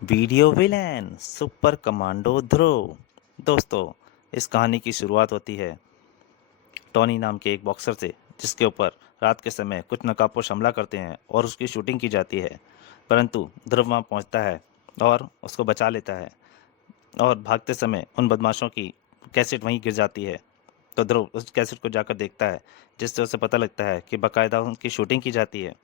Video villain super commando ध्रुव। दोस्तों, इस कहानी की शुरुआत होती है टॉनी नाम के एक बॉक्सर से, जिसके ऊपर रात के समय कुछ नकाबपोश हमला करते हैं और उसकी शूटिंग की जाती है। परंतु ध्रुव वहाँ पहुँचता है और उसको बचा लेता है, और भागते समय उन बदमाशों की कैसेट वहीं गिर जाती है। तो ध्रुव उस कैसेट को जाकर देखता है, जिससे उसे पता लगता है कि बाकायदा उनकी शूटिंग की जाती है।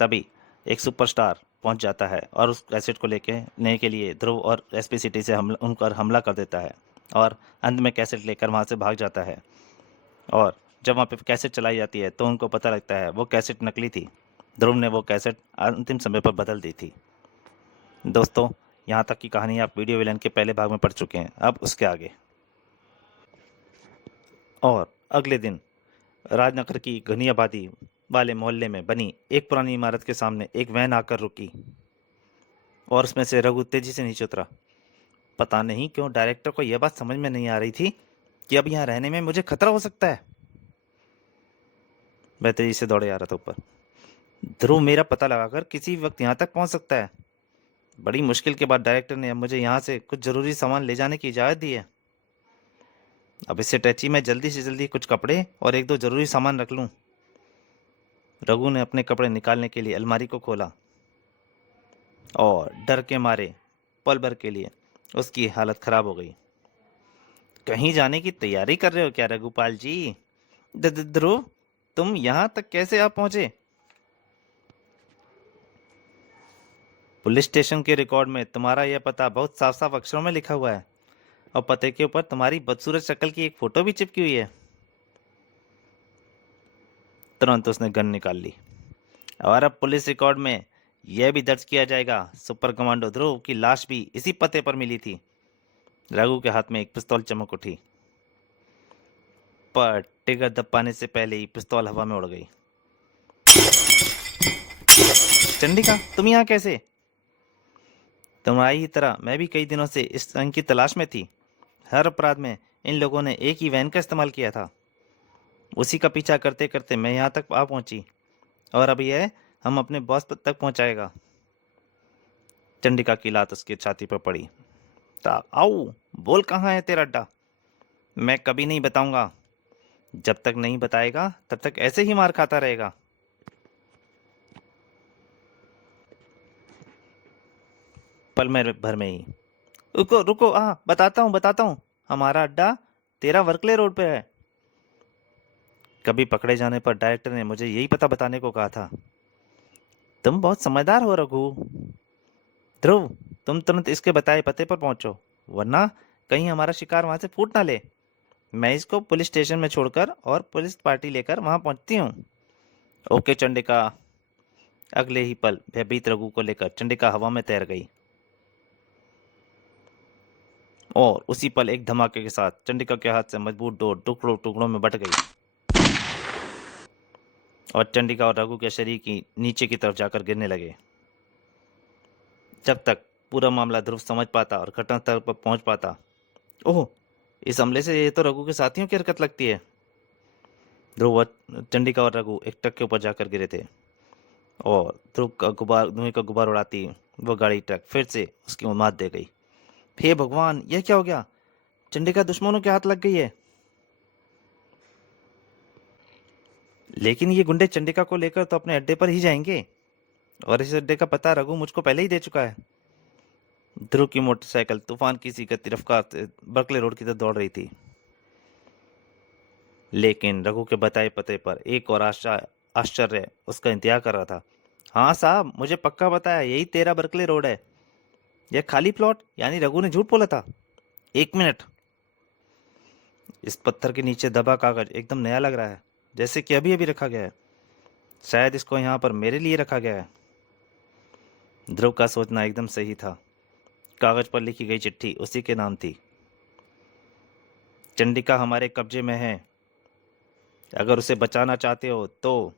तभी एक सुपरस्टार पहुंच जाता है और उस कैसेट को लेने के लिए ध्रुव और एसपी सिटी से उन पर हमला कर देता है, और अंत में कैसेट लेकर वहां से भाग जाता है। और जब वहां पे कैसेट चलाई जाती है तो उनको पता लगता है वो कैसेट नकली थी। ध्रुव ने वो कैसेट अंतिम समय पर बदल दी थी। दोस्तों, यहाँ तक की कहानी आप वीडियो विलन के पहले भाग में पढ़ चुके हैं। अब उसके आगे। और अगले दिन राजनगर की घनी आबादी वाले मोहल्ले में बनी एक पुरानी इमारत के सामने एक वैन आकर रुकी, और उसमें से रघु तेजी से नीचे उतरा। पता नहीं क्यों डायरेक्टर को यह बात समझ में नहीं आ रही थी कि अब यहाँ रहने में मुझे खतरा हो सकता है। मैं तेजी से दौड़े आ रहा था ऊपर। ध्रुव मेरा पता लगाकर किसी भी वक्त यहाँ तक पहुँच सकता है। बड़ी मुश्किल के बाद डायरेक्टर ने अब मुझे यहाँ से कुछ जरूरी सामान ले जाने की इजाज़त दी है। अब इससे टैची में जल्दी से जल्दी कुछ कपड़े और एक दो जरूरी सामान रख लूँ। रघु ने अपने कपड़े निकालने के लिए अलमारी को खोला, और डर के मारे पल भर के लिए उसकी हालत खराब हो गई। कहीं जाने की तैयारी कर रहे हो क्या रघुपाल जी? ध्रुव, तुम यहाँ तक कैसे आ पहुंचे? पुलिस स्टेशन के रिकॉर्ड में तुम्हारा यह पता बहुत साफ साफ अक्षरों में लिखा हुआ है, और पते के ऊपर तुम्हारी बदसूरत शक्ल की एक फोटो भी चिपकी हुई है। तुरंत उसने गन निकाल ली, और अब पुलिस रिकॉर्ड में यह भी दर्ज किया जाएगा सुपर कमांडो ध्रुव की लाश भी इसी पते पर मिली थी। रघु के हाथ में एक पिस्तौल चमक उठी, पर टिगर दबाने से पहले ही पिस्तौल हवा में उड़ गई। चंडिका, तुम यहाँ कैसे? तुम्हारी ही तरह मैं भी कई दिनों से इस रंग की तलाश में थी। हर अपराध में इन लोगों ने एक ही वैन का इस्तेमाल किया था। उसी का पीछा करते करते मैं यहाँ तक आ पहुंची, और अब यह हम अपने बॉस तक पहुंचाएगा। चंडिका की लात उसकी छाती पर पड़ी। आओ, बोल, कहाँ है तेरा अड्डा? मैं कभी नहीं बताऊंगा। जब तक नहीं बताएगा तब तक ऐसे ही मार खाता रहेगा। पल में भर में ही। रुको रुको, बताता हूँ। हमारा अड्डा तेरा वर्कले रोड पे है। कभी पकड़े जाने पर डायरेक्टर ने मुझे यही पता बताने को कहा था। तुम बहुत समझदार हो रघु। ध्रुव, तुम तुरंत इसके बताए पते पर पहुंचो, वरना कहीं हमारा शिकार वहां से फूट ना ले। मैं इसको पुलिस स्टेशन में छोड़कर और पुलिस पार्टी लेकर वहां पहुंचती हूँ। ओके चंडिका। अगले ही पल भयभीत रघु को लेकर चंडिका हवा में तैर गई, और उसी पल एक धमाके के साथ चंडिका के हाथ से मजबूत डोर टुकड़ों टुकड़ों में बट गई, और चंडिका और रघु के शरीर की नीचे की तरफ जाकर गिरने लगे। जब तक पूरा मामला ध्रुव समझ पाता और घटनास्थल पर पहुंच पाता। ओह, इस हमले से ये तो रघु के साथियों की हरकत लगती है। ध्रुव चंडिका और रघु एक ट्रक के ऊपर जाकर गिरे थे, और ध्रुव का गुबार धुएं का गुबार उड़ाती वो गाड़ी ट्रक फिर से उसकी उन्माद दे गई। हे भगवान, यह क्या हो गया? चंडिका दुश्मनों के हाथ लग गई है। लेकिन ये गुंडे चंडिका को लेकर तो अपने अड्डे पर ही जाएंगे, और इस अड्डे का पता रघु मुझको पहले ही दे चुका है। ध्रुव की मोटरसाइकिल तूफान की सी गति रफ्तार से बर्कले रोड की तरफ दौड़ रही थी। लेकिन रघु के बताए पते पर एक और आश्चर्य उसका इंतजार कर रहा था। हाँ साहब, मुझे पक्का बताया, यही तेरा बर्कले रोड है। यह खाली प्लॉट, यानी रघु ने झूठ बोला था? एक मिनट, इस पत्थर के नीचे दबा कागज एकदम नया लग रहा है, जैसे कि अभी अभी रखा गया है। शायद इसको यहाँ पर मेरे लिए रखा गया है। ध्रुव का सोचना एकदम सही था। कागज पर लिखी गई चिट्ठी उसी के नाम थी। चंडिका हमारे कब्जे में है। अगर उसे बचाना चाहते हो तो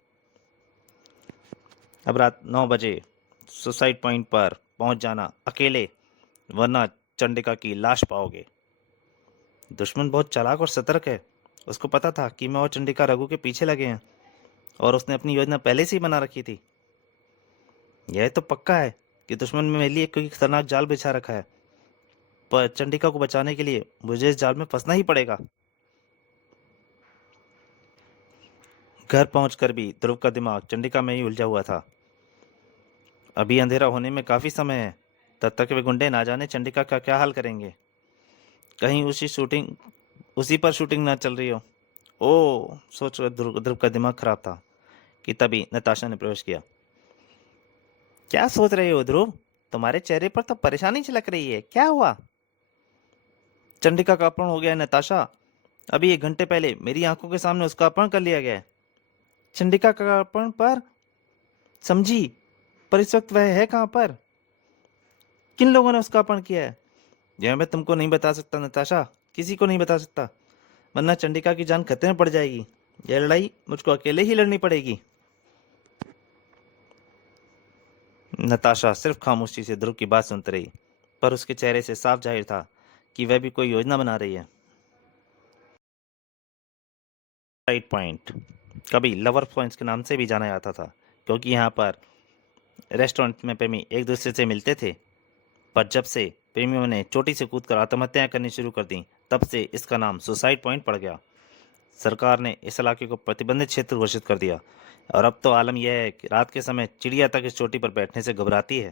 अब रात 9 बजे सुसाइड पॉइंट पर पहुंच जाना अकेले, वरना चंडिका की लाश पाओगे। दुश्मन बहुत चालाक और सतर्क है। उसको पता था कि मैं और चंडिका रघु के पीछे लगे हैं, और उसने अपनी योजना पहले से ही बना रखी थी। यह तो पक्का है कि दुश्मन ने मेरे लिए कोई खतरनाक जाल बिछा रखा है, पर चंडिका को बचाने के लिए मुझे इस जाल में फंसना ही पड़ेगा। घर पहुंचकर भी ध्रुव का दिमाग चंडिका में ही उलझा हुआ था। अभी अंधेरा होने में काफी समय है, तब तक वे गुंडे ना जाने चंडिका का क्या हाल करेंगे। कहीं उसी पर शूटिंग ना चल रही हो। ओ सोच कर ध्रुव ध्रुव का दिमाग खराब था कि तभी नताशा ने प्रवेश किया। क्या सोच रहे हो ध्रुव? तुम्हारे चेहरे पर तो परेशानी झलक रही है, क्या हुआ? चंडिका का अपहरण हो गया है नताशा। अभी 1 घंटे पहले मेरी आंखों के सामने उसका अपहरण कर लिया गया है। चंडिका का अपहरण? पर समझी, पर इस वक्त वह है कहाँ पर? किन लोगों ने उसका अपहरण किया है? यह मैं तुमको नहीं बता सकता नताशा, किसी को नहीं बता सकता, वरना चंडिका की जान खतरे में पड़ जाएगी। यह लड़ाई मुझको अकेले ही लड़नी पड़ेगी। नताशा सिर्फ खामोशी से ध्रुव की बात सुनती रही, पर उसके चेहरे से साफ जाहिर था कि वह भी कोई योजना बना रही है। राइट पॉइंट कभी लवर पॉइंट्स के नाम से भी जाना जाता था, क्योंकि यहाँ पर रेस्टोरेंट में प्रेमी एक दूसरे से मिलते थे। पर जब से प्रेमियों ने चोटी से कूदकर आत्महत्याएं करनी शुरू कर दी, तब से इसका नाम सुसाइड पॉइंट पड़ गया। सरकार ने इस इलाके को प्रतिबंधित क्षेत्र घोषित कर दिया, और अब तो आलम यह है कि रात के समय चिड़िया तक इस चोटी पर बैठने से घबराती है।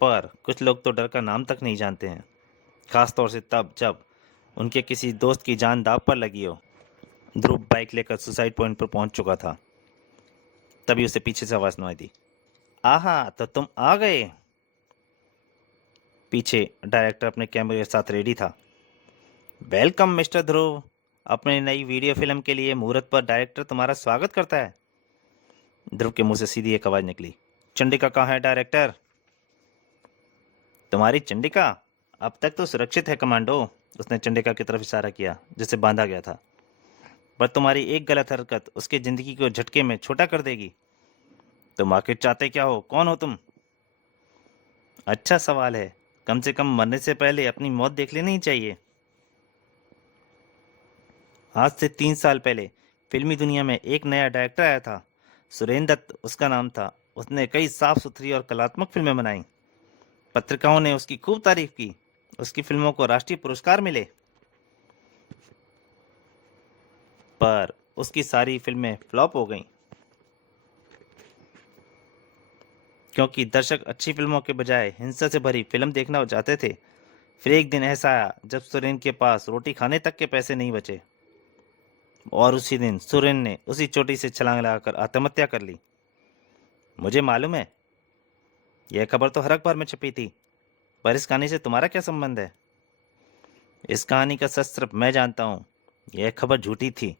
पर कुछ लोग तो डर का नाम तक नहीं जानते हैं, खास तौर से तब जब उनके किसी दोस्त की जान दांव पर लगी हो। ध्रुव बाइक लेकर सुसाइड पॉइंट पर पहुंच चुका था, तभी उसे पीछे से आवाज सुनाई दी। आहा, तो तुम आ गए। पीछे डायरेक्टर अपने कैमरे के साथ रेडी था। वेलकम मिस्टर ध्रुव, अपनी नई वीडियो फिल्म के लिए मुहूर्त पर डायरेक्टर तुम्हारा स्वागत करता है। ध्रुव के मुंह से सीधी एक आवाज निकली। चंडिका कहाँ है डायरेक्टर? तुम्हारी चंडिका अब तक तो सुरक्षित है कमांडो। उसने चंडिका की तरफ इशारा किया जिसे बांधा गया था, पर तुम्हारी एक गलत हरकत उसकी जिंदगी को झटके में छोटा कर देगी। तुम आखिर चाहते क्या हो? कौन हो तुम? अच्छा सवाल है, कम से कम मरने से पहले अपनी मौत देख लेनी ही चाहिए। आज से 3 साल पहले फिल्मी दुनिया में एक नया डायरेक्टर आया था, सुरेंद्र दत्त उसका नाम था। उसने कई साफ सुथरी और कलात्मक फिल्में बनाई। पत्रिकाओं ने उसकी खूब तारीफ की, उसकी फिल्मों को राष्ट्रीय पुरस्कार मिले। पर उसकी सारी फिल्में फ्लॉप हो गईं, क्योंकि दर्शक अच्छी फिल्मों के बजाय हिंसा से भरी फिल्म देखना चाहते थे। फिर एक दिन ऐसा आया जब सुरेन के पास रोटी खाने तक के पैसे नहीं बचे, और उसी दिन सुरेन ने उसी चोटी से छलांग लगाकर आत्महत्या कर ली। मुझे मालूम है, यह खबर तो हर अखबार में छपी थी, पर इस कहानी से तुम्हारा क्या संबंध है? इस कहानी का सच सिर्फ मैं जानता हूँ। यह खबर झूठी थी।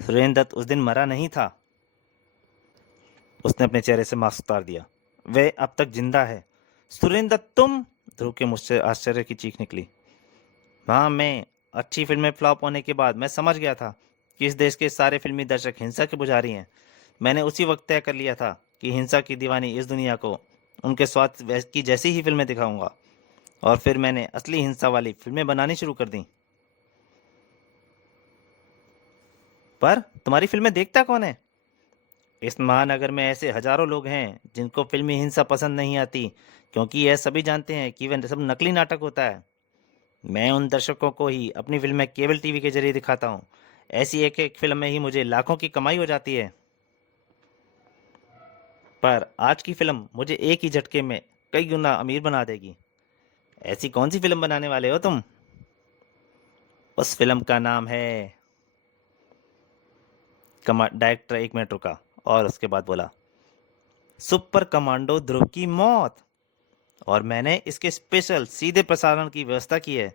सुरेंद्र दत्त उस दिन मरा नहीं था। उसने अपने चेहरे से मास्क उतार दिया। वह अब तक जिंदा है। सुरेंद्र दत्त तुम? ध्रुव के मुझ से आश्चर्य की चीख निकली। हाँ, मैं। अच्छी फिल्में फ्लॉप होने के बाद मैं समझ गया था कि इस देश के सारे फिल्मी दर्शक हिंसा के पुजारी हैं। मैंने उसी वक्त तय कर लिया था कि हिंसा की दीवानी इस दुनिया को उनके स्वाद की जैसी ही फिल्में दिखाऊंगा, और फिर मैंने असली हिंसा वाली फिल्में बनानी शुरू कर दी। पर तुम्हारी फिल्में देखता कौन है? इस महानगर में ऐसे हजारों लोग हैं जिनको फिल्मी हिंसा पसंद नहीं आती, क्योंकि यह सभी जानते हैं कि वह सब नकली नाटक होता है। मैं उन दर्शकों को ही अपनी फिल्में केबल टीवी के जरिए दिखाता हूँ। ऐसी एक एक फिल्म में ही मुझे लाखों की कमाई हो जाती है। पर आज की फिल्म मुझे एक ही झटके में कई गुना अमीर बना देगी। ऐसी कौन सी फिल्म बनाने वाले हो तुम? उस फिल्म का नाम है डायरेक्टर 1 मिनट रुका और उसके बाद बोला, सुपर कमांडो ध्रुव की मौत। और मैंने इसके स्पेशल सीधे प्रसारण की व्यवस्था की है।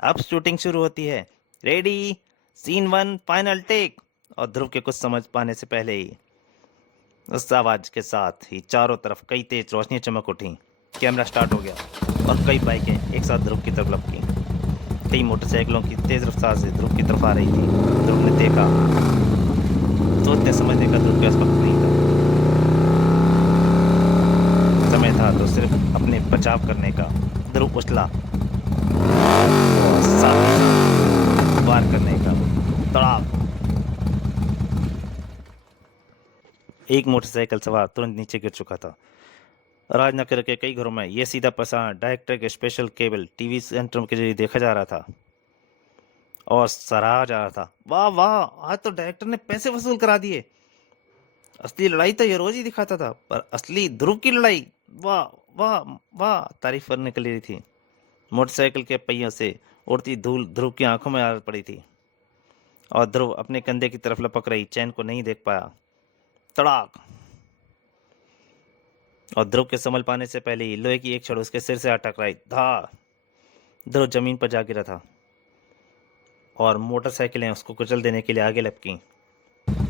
अब शूटिंग शुरू होती है। Ready, scene 1, final take. और ध्रुव के कुछ समझ पाने से पहले ही उस आवाज के साथ ही चारों तरफ कई तेज रोशनियां चमक उठी। कैमरा स्टार्ट हो गया और कई बाइकें एक साथ ध्रुव की तरफ लपकी। कई मोटरसाइकिलों की तेज रफ्तार से ध्रुव की तरफ आ रही थी। ध्रुव ने देखा, सोचने समझने का ध्रुव के पास वक्त नहीं था। समय था तो सिर्फ अपने बचाव करने का। ध्रुव उछला और साथ ही साथ वार करने का। तड़ाक! एक मोटरसाइकिल सवार तुरंत नीचे गिर चुका था। राजनगर के कई घरों में यह सीधा प्रसारण डायरेक्टर के स्पेशल केबल टीवी सेंटर के जरिए देखा जा रहा था और सराहा जा रहा था। वाह वाह, आज तो डायरेक्टर ने पैसे वसूल करा दिए। असली लड़ाई तो ये रोज ही दिखाता था, पर असली ध्रुव की लड़ाई, वाह वाह वाह, तारीफ करने के लिए थी। मोटरसाइकिल के पहियों से उड़ती धूल ध्रुव की आंखों में आ पड़ी थी और ध्रुव अपने कंधे की तरफ लपक रही चैन को नहीं देख पाया। तड़ाक! और ध्रुव के संभल पाने से पहले ही लोहे की एक छड़ उसके सिर से आ टकराई। धा! ध्रुव जमीन पर जा गिरा था और मोटरसाइकिलें उसको कुचल देने के लिए आगे लपकीं,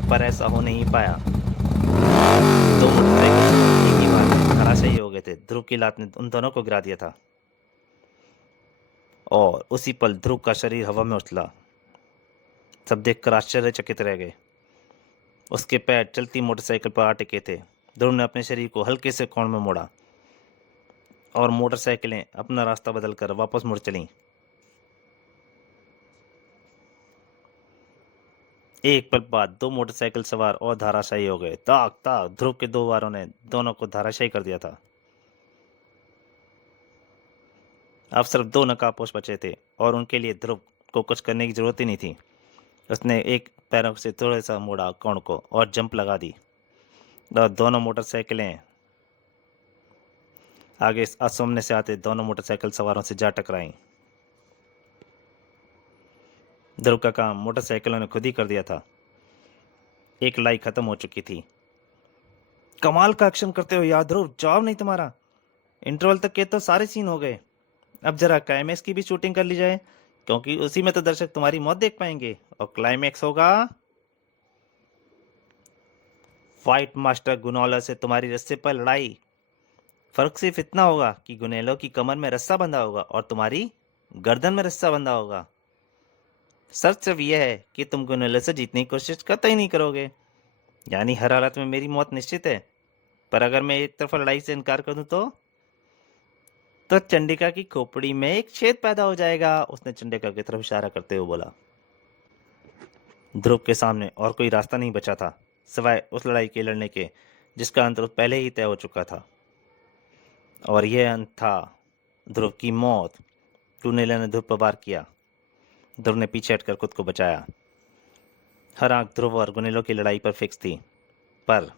पर ऐसा हो नहीं पाया। दो मोटरसाइकिल एक ही बार में धराशायी हो गए थे। ध्रुव की लात ने उन दोनों को गिरा दिया था और उसी पल ध्रुव का शरीर हवा में उछला। सब देखकर आश्चर्यचकित रह गए। उसके पैर चलती मोटरसाइकिल पर आ टिके थे। ध्रुव ने अपने शरीर को हल्के से कोण में मोड़ा और मोटरसाइकिलें अपना रास्ता बदलकर वापस मुड़ चलीं। एक पल बाद दो मोटरसाइकिल सवार और धराशायी हो गए। ताक ताक! ध्रुव के दो वारों ने दोनों को धराशायी कर दिया था। अब सिर्फ दो नकाबपोश बचे थे और उनके लिए ध्रुव को कुछ करने की जरूरत ही नहीं थी। उसने एक पैरों से थोड़ा सा मोड़ा कोण को और जंप लगा दी और दोनों मोटरसाइकिलें आगे सामने से आते दोनों मोटरसाइकिल सवारों से जा टकराई। ध्रुव का काम मोटरसाइकिलों ने खुद ही कर दिया था। एक लड़ाई खत्म हो चुकी थी। कमाल का एक्शन करते हो यार ध्रुव, जवाब नहीं तुम्हारा। इंटरवल तक के तो सारे सीन हो गए। अब जरा क्लाइमैक्स की भी शूटिंग कर ली जाए, क्योंकि उसी में तो दर्शक तुम्हारी मौत देख पाएंगे। और क्लाइमैक्स होगा फाइट मास्टर गुनौला से तुम्हारी रस्से पर लड़ाई। फर्क सिर्फ इतना होगा कि गुनेलो की कमर में रस्सा बंधा होगा और तुम्हारी गर्दन में रस्सा बंधा होगा। शर्त सिर्फ यह है कि तुम गुनेलो से जीतने की कोशिश कतई नहीं करोगे। यानी हर हालत में मेरी मौत निश्चित है। पर अगर मैं एक तरफा लड़ाई से इनकार कर दूं तो चंडिका की खोपड़ी में एक छेद पैदा हो जाएगा, उसने चंडिका की तरफ इशारा करते हुए बोला। ध्रुव के सामने और कोई रास्ता नहीं बचा था सिवाय उस लड़ाई के लड़ने के जिसका अंत पहले ही तय हो चुका था। और यह अंत था ध्रुव की मौत। गुनेला ने ध्रुव पर वार किया। ध्रुव ने पीछे हटकर खुद को बचाया। हर आंख ध्रुव और गुनेलो की लड़ाई पर फिक्स थी, पर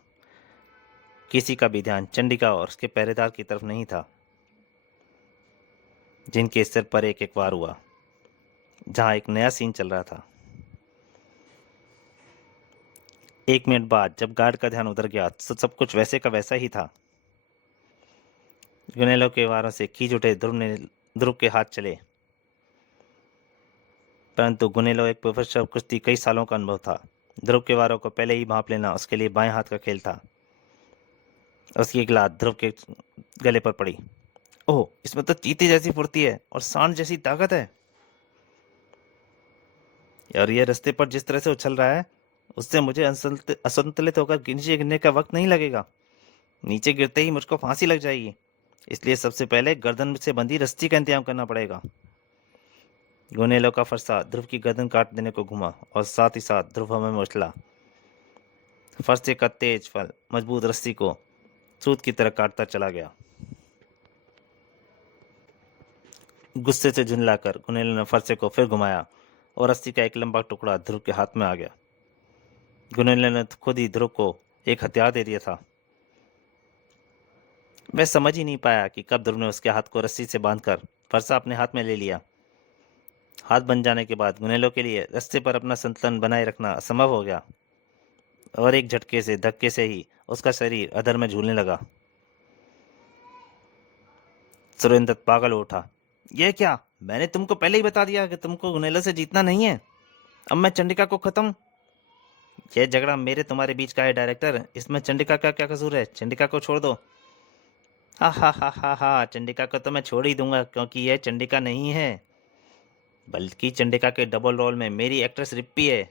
किसी का भी ध्यान चंडिका और उसके पहरेदार की तरफ नहीं था, जिनके सिर पर एक एक वार हुआ। जहां एक नया सीन चल रहा था। एक मिनट बाद जब गार्ड का ध्यान उधर गया तो सब कुछ वैसे का वैसा ही था। गुनेलो के वारों से खींच उठे ध्रुव के हाथ चले, परंतु गुनेलो एक प्रोफेशनल कुश्ती कई सालों का अनुभव था। ध्रुव के वारों को पहले ही भांप लेना उसके लिए बाएं हाथ का खेल था। उसकी एक लात ध्रुव के गले पर पड़ी। ओह, इसमें तो चीते जैसी फुर्ती है और सांड जैसी ताकत है। और ये रास्ते पर जिस तरह से उछल रहा है उससे मुझे असंतुलित होकर नीचे गिरने का वक्त नहीं लगेगा। नीचे गिरते ही मुझको फांसी लग जाएगी। इसलिए सबसे पहले गर्दन से बंधी रस्सी का इंतजाम करना पड़ेगा। गुनेलो का फरसा ध्रुव की गर्दन काट देने को घुमा और साथ ही साथ ध्रुव हवा में उछला। फरसे का तेज फल मजबूत रस्सी को सूत की तरह काटता चला गया। गुस्से से झुंझलाकर गुनेलो ने फरसे को फिर घुमाया और रस्सी का एक लंबा टुकड़ा ध्रुव के हाथ में आ गया। गुनेलो ने खुद ही ध्रुव को एक हथियार दे दिया था। वह समझ ही नहीं पाया कि कब ध्रुव ने उसके हाथ को रस्सी से बांधकर फरसा अपने हाथ में ले लिया। हाथ बन जाने के बाद गुनेलो के लिए रस्ते पर अपना संतुलन बनाए रखना असंभव हो गया और एक झटके से धक्के से ही उसका शरीर अधर में झूलने लगा। सुरेंद्र पागल हो उठा। यह क्या? मैंने तुमको पहले ही बता दिया कि तुमको गुनेलो से जीतना नहीं है। अब मैं चंडिका को खत्म। यह झगड़ा मेरे तुम्हारे बीच का है डायरेक्टर, इसमें चंडिका का क्या कसूर है? चंडिका को छोड़ दो। हा हा हा हा हा, चंडिका को तो मैं छोड़ ही दूंगा, क्योंकि यह चंडिका नहीं है, बल्कि चंडिका के डबल रोल में मेरी एक्ट्रेस रिप्पी है।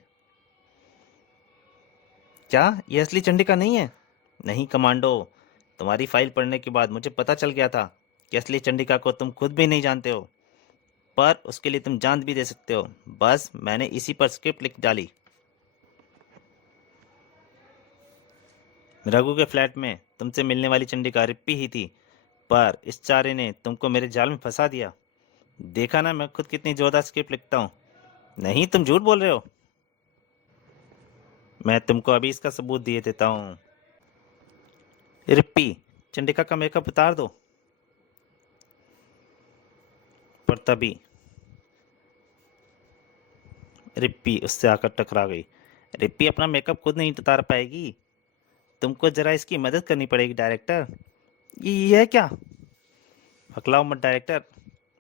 क्या यह असली चंडिका नहीं है? नहीं कमांडो, तुम्हारी फाइल पढ़ने के बाद मुझे पता चल गया था कि असली चंडिका को तुम खुद भी नहीं जानते हो, पर उसके लिए तुम जान भी दे सकते हो। बस मैंने इसी पर स्क्रिप्ट लिख डाली। रघु के फ्लैट में तुमसे मिलने वाली चंडिका रिप्पी ही थी, पर इस चारे ने तुमको मेरे जाल में फंसा दिया। देखा ना मैं खुद कितनी जोरदार स्क्रिप्ट लिखता हूँ। नहीं, तुम झूठ बोल रहे हो। मैं तुमको अभी इसका सबूत दिए देता हूँ। रिप्पी, चंडिका का मेकअप उतार दो। पर तभी रिप्पी उससे आकर टकरा गई। रिप्पी अपना मेकअप खुद नहीं उतार पाएगी, तुमको जरा इसकी मदद करनी पड़ेगी डायरेक्टर। ये है क्या? हकलाओ मत डायरेक्टर,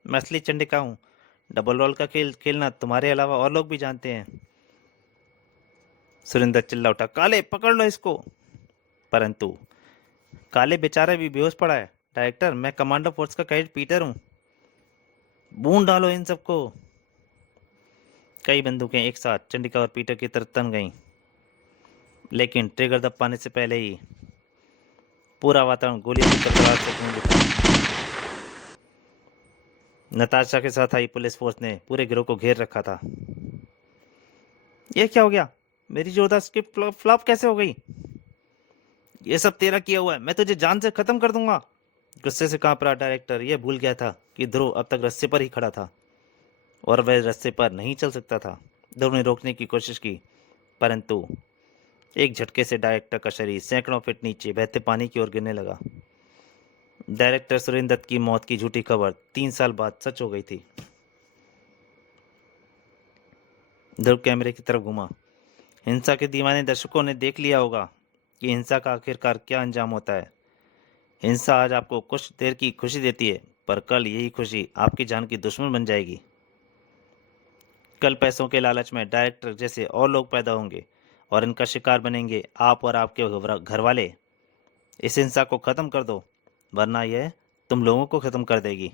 मैं असली चंडिका हूँ। डबल रोल का खेल खेलना तुम्हारे अलावा और लोग भी जानते हैं। सुरेंद्र चिल्ला उठा, काले पकड़ लो इसको। परंतु काले बेचारा भी बेहोश पड़ा है। डायरेक्टर, मैं कमांडो फोर्स का कैडेट पीटर हूँ। बूंद डालो इन सबको। कई बंदूकें एक साथ चंडिका और पीटर की तरफ तन गईं, लेकिन ट्रिगर दबाने से पहले ही पूरा वातावरण गोलियों की कड़कड़ाहट से गूंज उठा। नताशा के साथ आई पुलिस फोर्स ने पूरे गिरोह को घेर रखा था। यह क्या हो गया? मेरी जोरदार स्क्रिप्ट फ्लॉप कैसे हो गई? ये सब तेरा किया हुआ है, मैं तुझे जान से खत्म कर दूंगा। गुस्से से कांप रहा डायरेक्टर यह भूल गया था कि ध्रुव अब तक रस्से पर ही खड़ा था और वह रस्से पर नहीं चल सकता था। ध्रुव ने रोकने की कोशिश की, परंतु एक झटके से डायरेक्टर का शरीर सैकड़ों फीट नीचे बहते पानी की ओर गिरने लगा। डायरेक्टर सुरेंद्र दत्त की मौत की झूठी खबर 3 साल बाद सच हो गई थी। ध्रुव कैमरे की तरफ घूमा। हिंसा के दीवाने दर्शकों ने देख लिया होगा कि हिंसा का आखिरकार क्या अंजाम होता है। हिंसा आज आपको कुछ देर की खुशी देती है, पर कल यही खुशी आपकी जान की दुश्मन बन जाएगी। कल पैसों के लालच में डायरेक्टर जैसे और लोग पैदा होंगे और इनका शिकार बनेंगे आप और आपके घर वाले। इस हिंसा को खत्म कर दो, वरना यह तुम लोगों को खत्म कर देगी।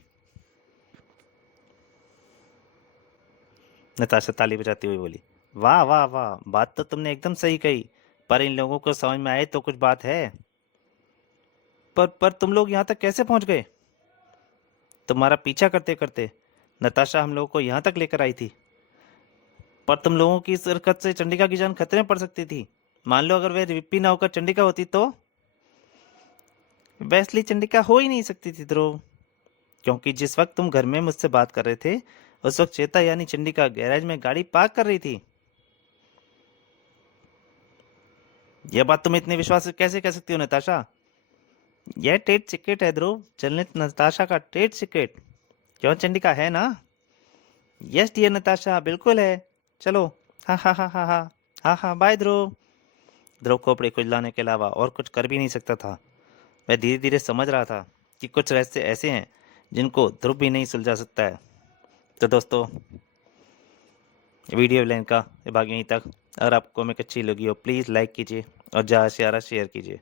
नताशा ताली बजाती हुई बोली, वाह वाह वाह, बात तो तुमने एकदम सही कही, पर इन लोगों को समझ में आए तो कुछ बात है। पर तुम लोग यहाँ तक कैसे पहुंच गए? तुम्हारा पीछा करते करते नताशा हम लोगों को यहाँ तक लेकर आई थी। पर तुम लोगों की इस हरकत से चंडिका की जान खतरे में पड़ सकती थी। मान लो अगर वह रिप्पी ना होकर चंडिका होती तो? वह असली चंडिका हो ही नहीं सकती थी ध्रुव, क्योंकि जिस वक्त तुम घर में मुझसे बात कर रहे थे उस वक्त चेता यानी चंडिका गैराज में गाड़ी पार्क कर रही थी। यह बात तुम इतने विश्वास से कैसे कह सकती हो नताशा? यह ट्रेड सीक्रेट है ध्रुव, चलने नताशा का ट्रेड सीक्रेट। क्यों, चंडिका है ना? यस डियर नताशा, बिल्कुल है। चलो। हाँ हाँ हाँ हाँ हाँ हाँ हाँ, बाय ध्रुव। ध्रुव खोपड़ी खुजलाने के अलावा और कुछ कर भी नहीं सकता था। वह धीरे धीरे समझ रहा था कि कुछ रहस्य ऐसे हैं जिनको ध्रुव भी नहीं सुलझा सकता है। तो दोस्तों, वीडियो लेने का ये भाग यहीं तक। अगर आपको कॉमिक अच्छी लगी हो प्लीज़ लाइक कीजिए और ज़्यादा से ज़्यादा शेयर कीजिए।